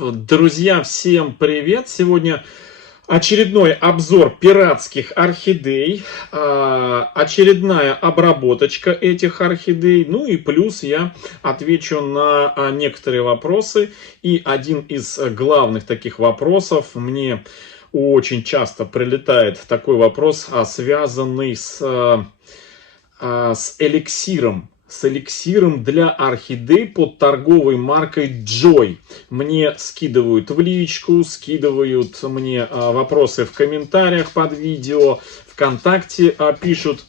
Друзья, всем привет! Сегодня очередной обзор пиратских орхидей, очередная обработочка этих орхидей, ну и плюс я отвечу на некоторые вопросы. И один из главных таких вопросов, мне очень часто прилетает такой вопрос, связанный с эликсиром. С эликсиром для орхидей под торговой маркой Joy. Мне скидывают в личку, скидывают мне вопросы в комментариях под видео, ВКонтакте пишут.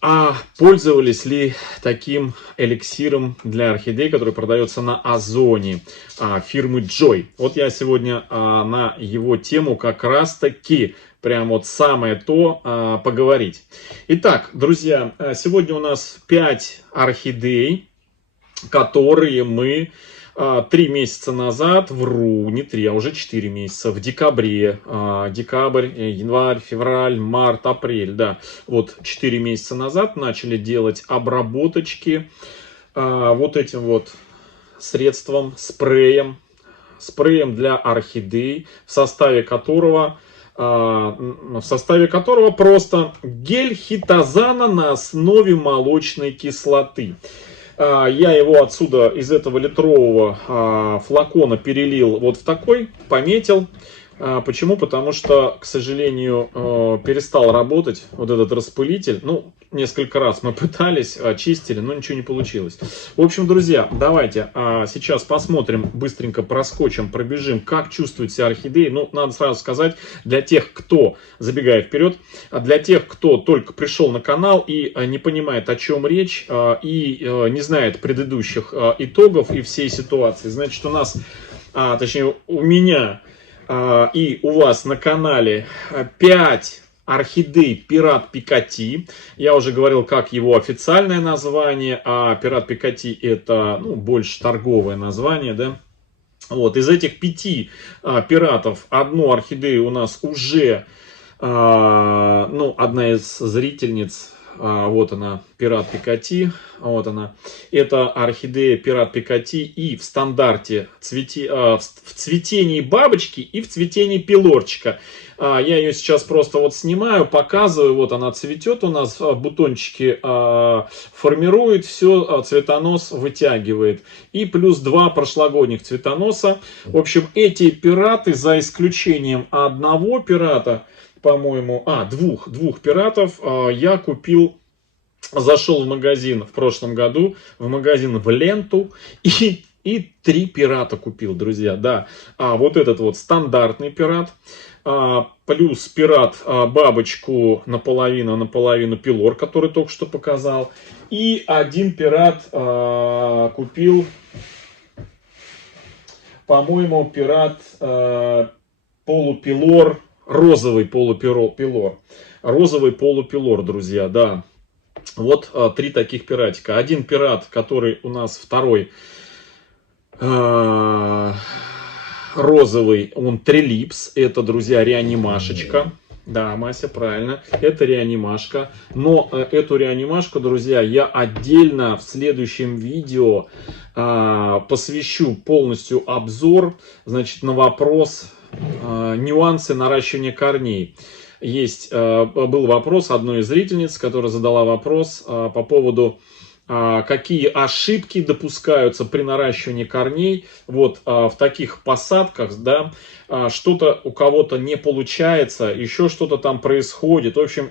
А пользовались ли таким эликсиром для орхидей, который продается на Озоне фирмы Joy? Вот я сегодня на его тему как раз таки прям вот самое то поговорить. Итак, друзья, сегодня у нас 5 орхидей, которые мы 3 месяца назад, не 3, а уже 4 месяца, в декабре, декабрь, январь, февраль, март, апрель, да, вот 4 месяца назад начали делать обработочки вот этим вот средством, спреем для орхидей, в составе которого просто гель хитозана на основе молочной кислоты. Я его отсюда, из этого литрового флакона перелил вот в такой, пометил. Почему? Потому что, к сожалению, перестал работать вот этот распылитель. Ну, несколько раз мы пытались, чистили, но ничего не получилось. В общем, друзья, давайте сейчас посмотрим, быстренько проскочим, пробежим, как чувствуют себя орхидеи. Ну, надо сразу сказать, для тех, кто, забегая вперед, для тех, кто только пришел на канал и не понимает, о чем речь, и не знает предыдущих итогов и всей ситуации, значит, у нас, точнее, у меня и у вас на канале 5 орхидей Пират Пикати. Я уже говорил, как его официальное название, а Пират Пикати это больше торговое название, да. Вот, из этих 5 пиратов одну орхидею у нас уже, одна из зрительниц, вот она, Пират Пикати, вот она. Это орхидея Пират Пикати и в стандарте в цветении бабочки и в цветении пилорчика. Я ее сейчас просто вот снимаю, показываю, вот она цветет у нас, бутончики формирует, все, цветонос вытягивает. И плюс 2 прошлогодних цветоноса. В общем, эти пираты, за исключением одного пирата, по-моему, двух пиратов, я купил, зашел в магазин в прошлом году, в магазин в Ленту, и 3 пирата купил, друзья, да. Вот этот вот стандартный пират, плюс пират бабочку наполовину пилор, который только что показал, и один пират купил, по-моему, пират полупилор, розовый полупилор, друзья, да. Вот 3 таких пиратика. Один пират, который у нас второй, розовый, он трилипс. Это, друзья, реанимашечка. Да, Мася, правильно. Это реанимашка. Но эту реанимашку, друзья, я отдельно в следующем видео посвящу полностью обзор, значит, на вопрос нюансы наращивания корней. Был вопрос одной из зрительниц, которая задала вопрос по поводу, какие ошибки допускаются при наращивании корней вот в таких посадках, да, что-то у кого-то не получается, еще что-то там происходит. В общем,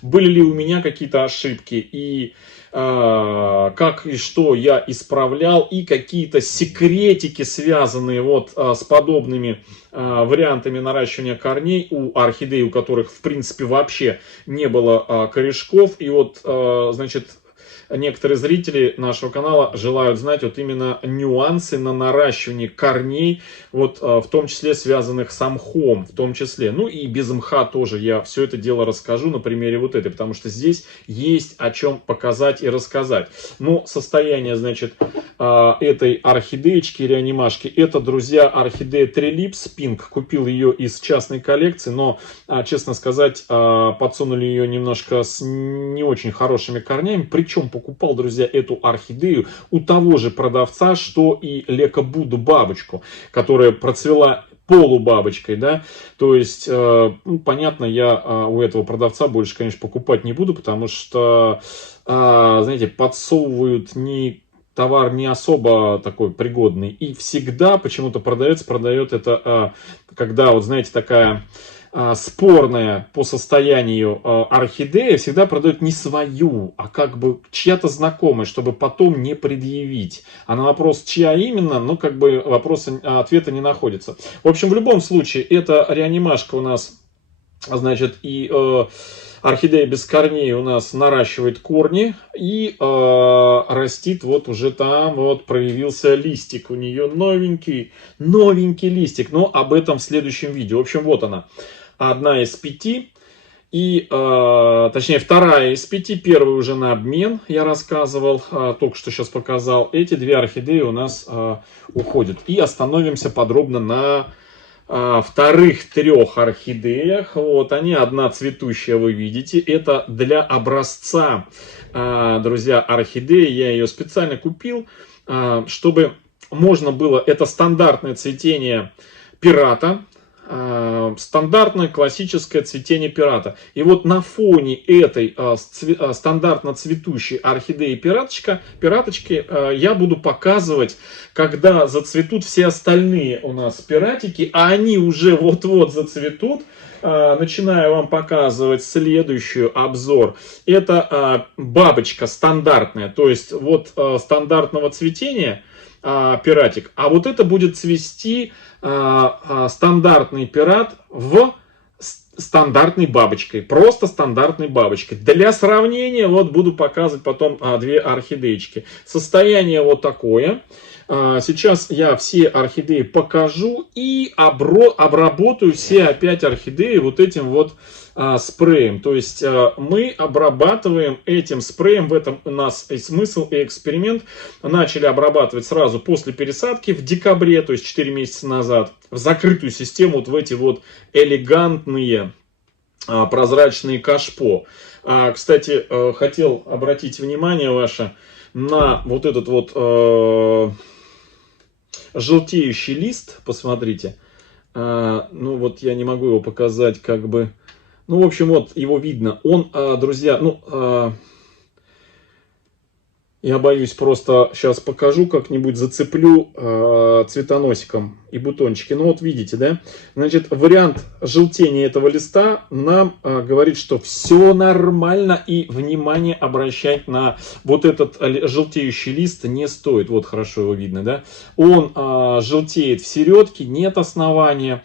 были ли у меня какие-то ошибки, и как и что я исправлял, и какие-то секретики, связанные вот с подобными вариантами наращивания корней у орхидей, у которых в принципе вообще не было корешков. И вот, значит, некоторые зрители нашего канала желают знать вот именно нюансы на наращивании корней, вот в том числе связанных с мхом, в том числе. Ну и без мха тоже я все это дело расскажу на примере вот этой, потому что здесь есть о чем показать и рассказать. Но состояние, значит, этой орхидеечки, реанимашки. Это, друзья, орхидея Трилипс Пинк. Купил ее из частной коллекции, но, честно сказать, подсунули ее немножко с не очень хорошими корнями. Причем покупал, друзья, эту орхидею у того же продавца, что и Лекабуду бабочку, которая процвела полубабочкой, да, то есть, ну, понятно, я у этого продавца больше, конечно, покупать не буду, потому что, знаете, подсовывают товар не особо такой пригодный, и всегда почему-то продавец продает это, когда, вот знаете, такая спорная по состоянию орхидея, всегда продает не свою, а как бы чья-то знакомая, чтобы потом не предъявить. А на вопрос, чья именно, ну, как бы ответа не находится. В общем, в любом случае, эта реанимашка у нас, значит, и орхидея без корней у нас наращивает корни и растит, вот уже там вот проявился листик у нее, новенький листик, но об этом в следующем видео. В общем, вот она, одна из 5, и, точнее, вторая из 5, первая уже на обмен, я рассказывал, только что сейчас показал. Эти 2 орхидеи у нас уходят. И остановимся подробно на вторых 3 орхидеях. Вот они, одна цветущая, вы видите. Это для образца, друзья, орхидеи. Я ее специально купил, чтобы можно было... Это стандартное цветение пирата. Стандартное классическое цветение пирата. И вот на фоне этой стандартно цветущей орхидеи пираточки я буду показывать, когда зацветут все остальные у нас пиратики, а они уже вот-вот зацветут. Начинаю вам показывать следующий обзор. Это бабочка стандартная, то есть вот стандартного цветения пиратик, а вот это будет цвести стандартный пират в стандартной бабочкой, просто стандартной бабочкой. Для сравнения вот буду показывать потом 2 орхидеечки. Состояние вот такое. Сейчас я все орхидеи покажу и обработаю все опять орхидеи вот этим вот спреем. То есть мы обрабатываем этим спреем, в этом у нас и смысл, и эксперимент. Начали обрабатывать сразу после пересадки в декабре, то есть 4 месяца назад, в закрытую систему, вот в эти вот элегантные прозрачные кашпо. Кстати, хотел обратить внимание ваше на вот этот вот желтеющий лист, посмотрите. Ну вот я не могу его показать как бы. Ну, в общем, вот его видно. Он, друзья, ну, я боюсь, просто сейчас покажу, как-нибудь зацеплю цветоносиком и бутончики. Ну, вот видите, да? Значит, вариант желтения этого листа нам говорит, что все нормально, и внимание обращать на вот этот желтеющий лист не стоит. Вот хорошо его видно, да? Он желтеет в середке, нет основания.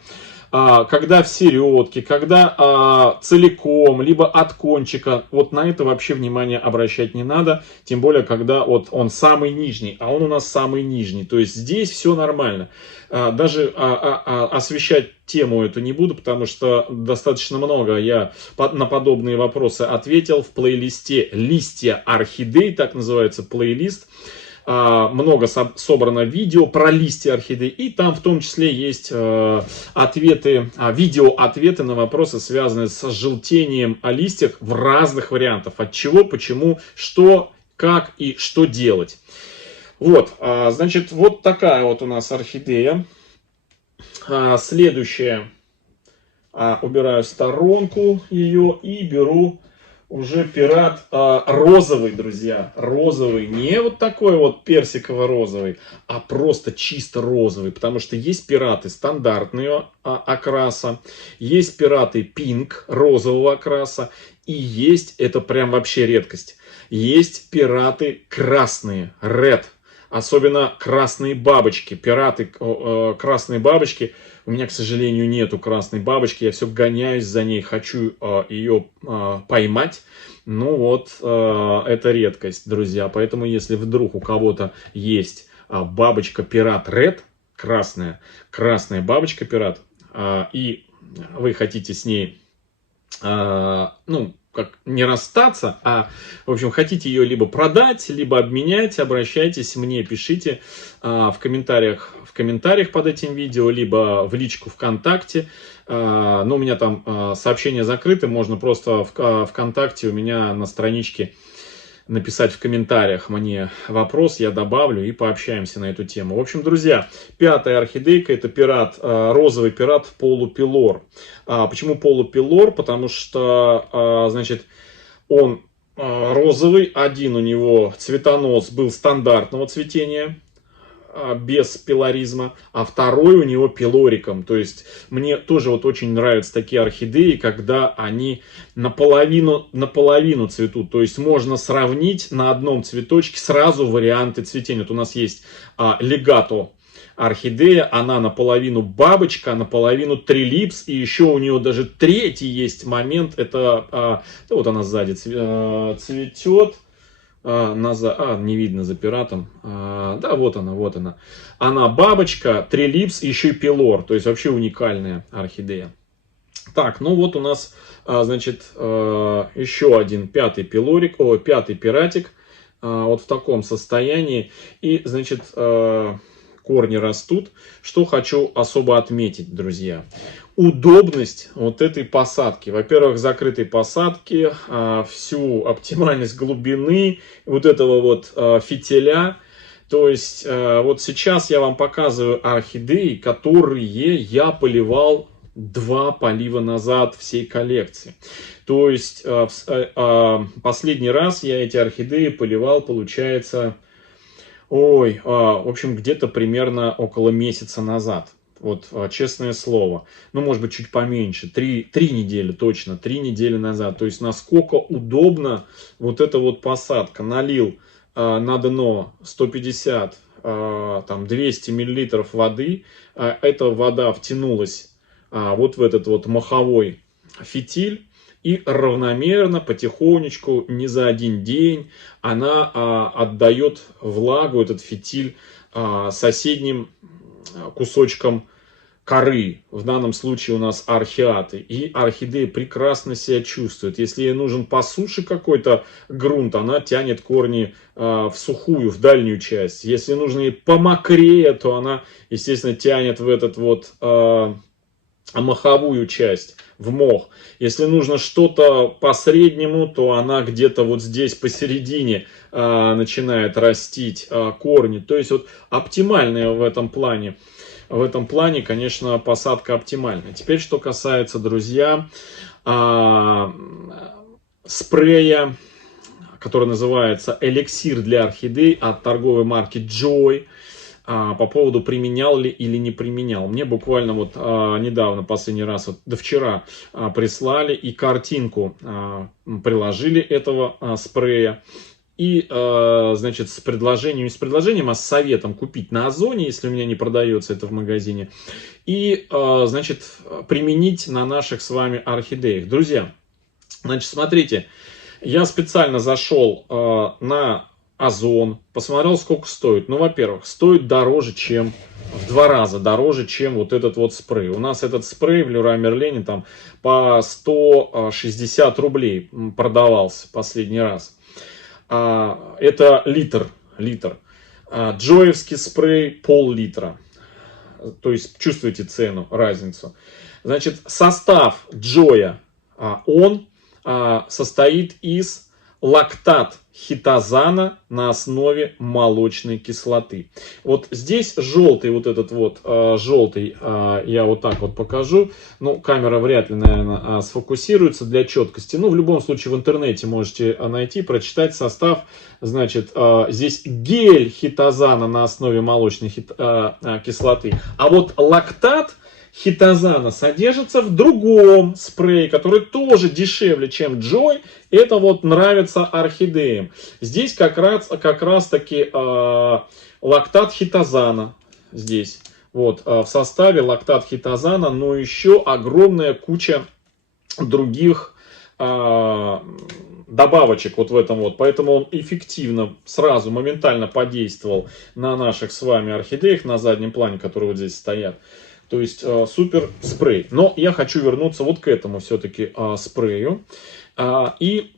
Когда в середке, когда целиком, либо от кончика, вот на это вообще внимание обращать не надо, тем более, когда вот он самый нижний, а он у нас самый нижний, то есть здесь все нормально. Даже освещать тему эту не буду, потому что достаточно много я на подобные вопросы ответил в плейлисте «Листья орхидей», так называется плейлист. Много собрано видео про листья орхидей, и там в том числе есть ответы, видео-ответы на вопросы, связанные с желтением о листьях в разных вариантах. От чего, почему, что, как и что делать. Вот, значит, вот такая вот у нас орхидея. Следующая, убираю в сторонку ее и беру уже пират розовый, друзья, розовый, не вот такой вот персиково-розовый, а просто чисто розовый, потому что есть пираты стандартного окраса, есть пираты пинк, розового окраса, и есть, это прям вообще редкость, есть пираты красные, red, особенно красные бабочки, пираты красные бабочки. У меня, к сожалению, нету красной бабочки, я все гоняюсь за ней, хочу ее поймать. Ну вот, это редкость, друзья. Поэтому, если вдруг у кого-то есть бабочка пират Red, красная бабочка пират, и вы хотите с ней ну, как не расстаться, а, в общем, хотите ее либо продать, либо обменять, обращайтесь мне, пишите в комментариях под этим видео, либо в личку ВКонтакте. Но у меня там сообщения закрыты, можно просто ВКонтакте у меня на страничке написать в комментариях мне вопрос, я добавлю и пообщаемся на эту тему. В общем, друзья, пятая орхидейка — это пират, розовый пират полупилор. Почему полупилор? Потому что, значит, он розовый, один у него цветонос был стандартного цветения, без пилоризма, а второй у него пилориком. То есть мне тоже вот очень нравятся такие орхидеи, когда они наполовину цветут. То есть можно сравнить на одном цветочке сразу варианты цветения. Вот у нас есть легато орхидея, она наполовину бабочка, наполовину трилипс, и еще у нее даже третий есть момент, это вот она сзади цветет. Не видно за пиратом. Да, вот она. Она бабочка, трилипс, еще и пилор. То есть вообще уникальная орхидея. Так, ну вот у нас, значит, еще один пятый пиратик. Вот в таком состоянии. И, значит, корни растут. Что хочу особо отметить, друзья. Удобность вот этой посадки. Во-первых, закрытой посадки, всю оптимальность глубины, вот этого вот фитиля. То есть, вот сейчас я вам показываю орхидеи, которые я поливал 2 полива назад всей коллекции. То есть, последний раз я эти орхидеи поливал, получается, в общем, где-то примерно около месяца назад. Вот, честное слово. Ну, может быть, чуть поменьше. 3 недели точно. 3 недели назад. То есть, насколько удобна вот эта вот посадка. Налил на дно 150, там, 200 миллилитров воды. Эта вода втянулась вот в этот вот маховой фитиль. И равномерно, потихонечку, не за один день, она отдает влагу, этот фитиль, соседним кусочкам коры. В данном случае у нас архиаты. И орхидея прекрасно себя чувствует. Если ей нужен по суше какой-то грунт, она тянет корни в сухую, в дальнюю часть. Если нужно ей помокрее, то она, естественно, тянет в этот вот маховую часть, в мох. Если нужно что-то по среднему, то она где-то вот здесь посередине начинает растить корни. То есть вот оптимальная в этом плане. В этом плане, конечно, посадка оптимальная. Теперь, что касается, друзья, спрея, который называется эликсир для орхидей от торговой марки Joy. По поводу применял ли или не применял. Мне буквально вот недавно, последний раз, вот до вчера прислали и картинку приложили этого спрея. И, значит, с предложением, а с советом купить на Озоне, если у меня не продается это в магазине. И, значит, применить на наших с вами орхидеях. Друзья, значит, смотрите, я специально зашел на Озон, посмотрел, сколько стоит. Ну, во-первых, стоит дороже, чем в 2 раза дороже, чем вот этот вот спрей. У нас этот спрей в Леруа Мерлене там по 160 рублей продавался последний раз. Это литр. Джоевский спрей пол-литра. То есть чувствуете цену, разницу. Значит, состав Джоя, он состоит из лактат хитозана на основе молочной кислоты. Вот здесь желтый, вот этот вот желтый, я вот так вот покажу. Ну, камера вряд ли, наверное, сфокусируется для четкости. Ну, в любом случае, в интернете можете найти, прочитать состав. Значит, здесь гель хитозана на основе молочной кислоты. А вот лактат хитозана содержится в другом спрее, который тоже дешевле, чем Joy. Это вот нравится орхидеям. Здесь как раз таки лактат хитозана. Здесь вот в составе лактат хитозана, но еще огромная куча других добавочек вот в этом вот. Поэтому он эффективно, сразу, моментально подействовал на наших с вами орхидеях на заднем плане, которые вот здесь стоят. То есть супер спрей. Но я хочу вернуться вот к этому все-таки спрею. И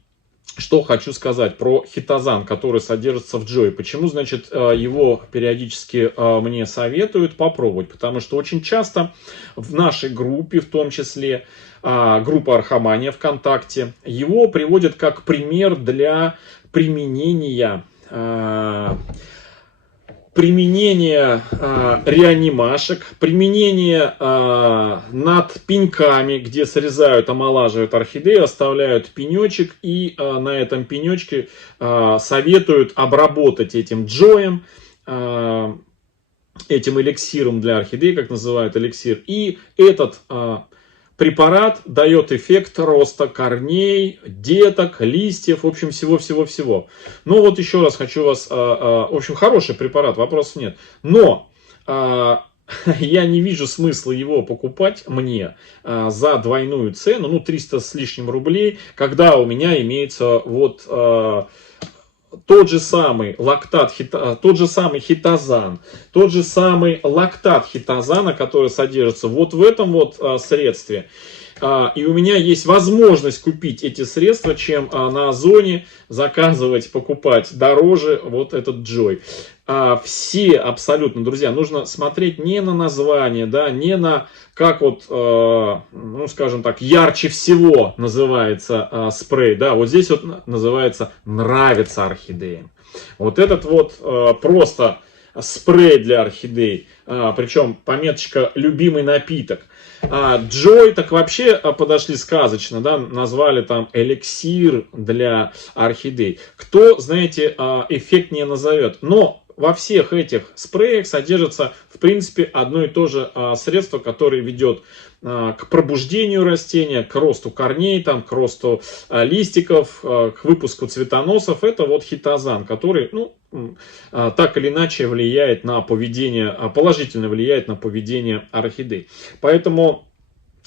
что хочу сказать про хитозан, который содержится в Joy. Почему, значит, его периодически мне советуют попробовать? Потому что очень часто в нашей группе, в том числе группа Архамания ВКонтакте, его приводят как пример для применения реанимашек, применение над пеньками, где срезают, омолаживают орхидею, оставляют пенечек и на этом пенечке советуют обработать этим джоем, этим эликсиром для орхидей, как называют эликсир. И этот препарат дает эффект роста корней, деток, листьев, в общем, всего-всего-всего. Ну вот еще раз хочу вас, в общем, хороший препарат, вопросов нет. Но я не вижу смысла его покупать мне за двойную цену, ну 300 с лишним рублей, когда у меня имеется вот тот же самый тот же самый хитозан, тот же самый лактат хитозана, который содержится вот в этом вот средстве. И у меня есть возможность купить эти средства, чем на Озоне заказывать, покупать дороже вот этот Joy. Все абсолютно, друзья, нужно смотреть не на название, да, не на как вот, ну скажем так, ярче всего называется спрей, да, вот здесь вот называется «нравится орхидеям». Вот этот вот просто спрей для орхидей, причем пометочка «любимый напиток». Joy так вообще подошли сказочно, да, назвали там эликсир для орхидей. Кто, знаете, эффект не назовет, но во всех этих спреях содержится, в принципе, одно и то же средство, которое ведет к пробуждению растения, к росту корней, там, к росту листиков, к выпуску цветоносов. Это вот хитозан, который, ну, так или иначе влияет на поведение, положительно влияет на поведение орхидей. Поэтому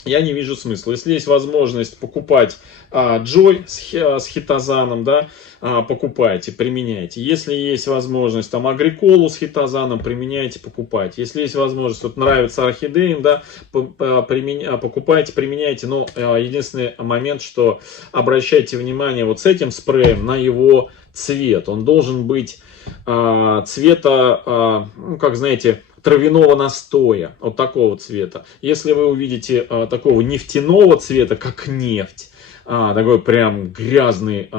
я не вижу смысла. Если есть возможность покупать Joy с хитозаном, да, покупайте, применяйте. Если есть возможность там агриколу с хитозаном, применяйте, покупайте. Если есть возможность, вот нравится орхидеям, да, покупайте, применяйте. Но единственный момент, что обращайте внимание вот с этим спреем на его цвет. Он должен быть цвета, ну, как знаете, травяного настоя, вот такого цвета. Если вы увидите такого нефтяного цвета, как нефть, такой прям грязный,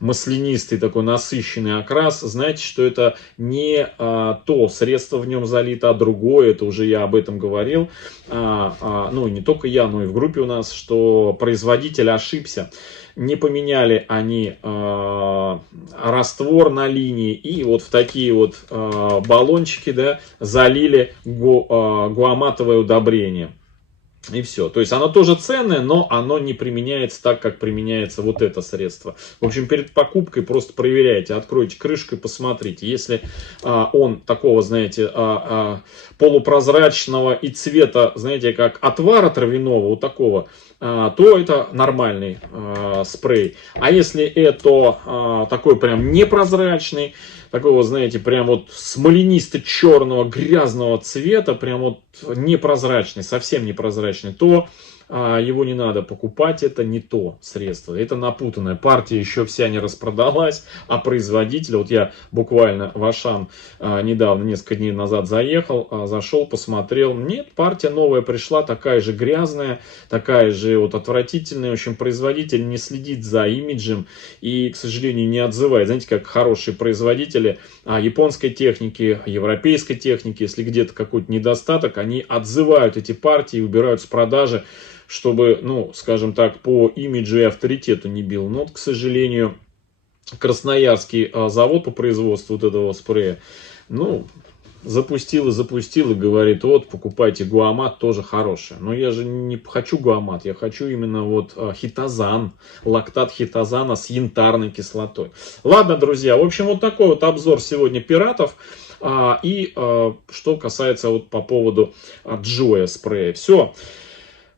маслянистый, такой насыщенный окрас, знаете, что это не то средство в нем залито, а другое. Это уже я об этом говорил. Ну, не только я, но и в группе у нас, что производитель ошибся. Не поменяли они раствор на линии и вот в такие вот баллончики, да, залили гуаматовое удобрение. И все. То есть оно тоже ценное, но оно не применяется так, как применяется вот это средство. В общем, перед покупкой просто проверяйте, откройте крышку и посмотрите. Если он такого, знаете, полупрозрачного и цвета, знаете, как отвара травяного, вот такого, то это нормальный спрей. А если это такой прям непрозрачный, такого, знаете, прям вот смоленисто-черного, грязного цвета, прям вот непрозрачный, совсем непрозрачный, то его не надо покупать, это не то средство. Это напутанная партия, еще вся не распродалась, а производитель, вот я буквально в Ашан недавно, несколько дней назад заехал, зашел, посмотрел, нет, партия новая пришла, такая же грязная, такая же вот отвратительная, в общем, производитель не следит за имиджем и, к сожалению, не отзывает, знаете, как хорошие производители японской техники, европейской техники, если где-то какой-то недостаток, они отзывают эти партии и убирают с продажи, чтобы, ну, скажем так, по имиджу и авторитету не бил. Но, вот, к сожалению, красноярский завод по производству вот этого спрея, ну, запустил и говорит, вот, покупайте гуамат, тоже хороший. Но я же не хочу гуамат, я хочу именно вот хитозан, лактат хитозана с янтарной кислотой. Ладно, друзья, в общем, вот такой вот обзор сегодня пиратов. И что касается вот по поводу Joy спрея. Все.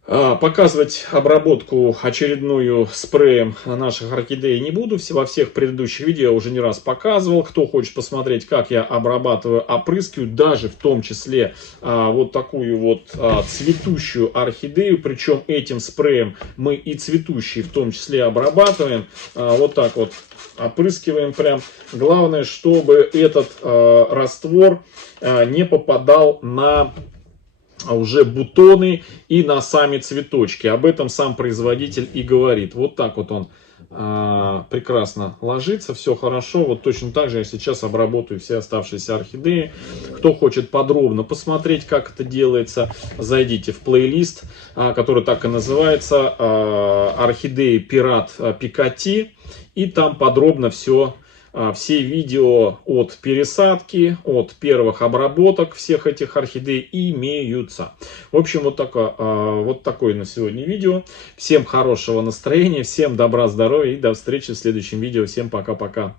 Показывать обработку очередную спреем наших орхидей не буду. Во всех предыдущих видео я уже не раз показывал. Кто хочет посмотреть, как я обрабатываю, опрыскиваю, даже в том числе вот такую вот цветущую орхидею. Причем этим спреем мы и цветущие в том числе обрабатываем. Вот так вот опрыскиваем прям. Главное, чтобы этот раствор не попадал на уже бутоны и на сами цветочки. Об этом сам производитель и говорит. Вот так вот он прекрасно ложится, все хорошо. Вот точно так же я сейчас обработаю все оставшиеся орхидеи. Кто хочет подробно посмотреть, как это делается, зайдите в плейлист, который так и называется, орхидеи Пират Пикати, и там подробно все видео от пересадки, от первых обработок всех этих орхидей имеются. В общем, вот такое на сегодня видео. Всем хорошего настроения, всем добра, здоровья и до встречи в следующем видео. Всем пока-пока.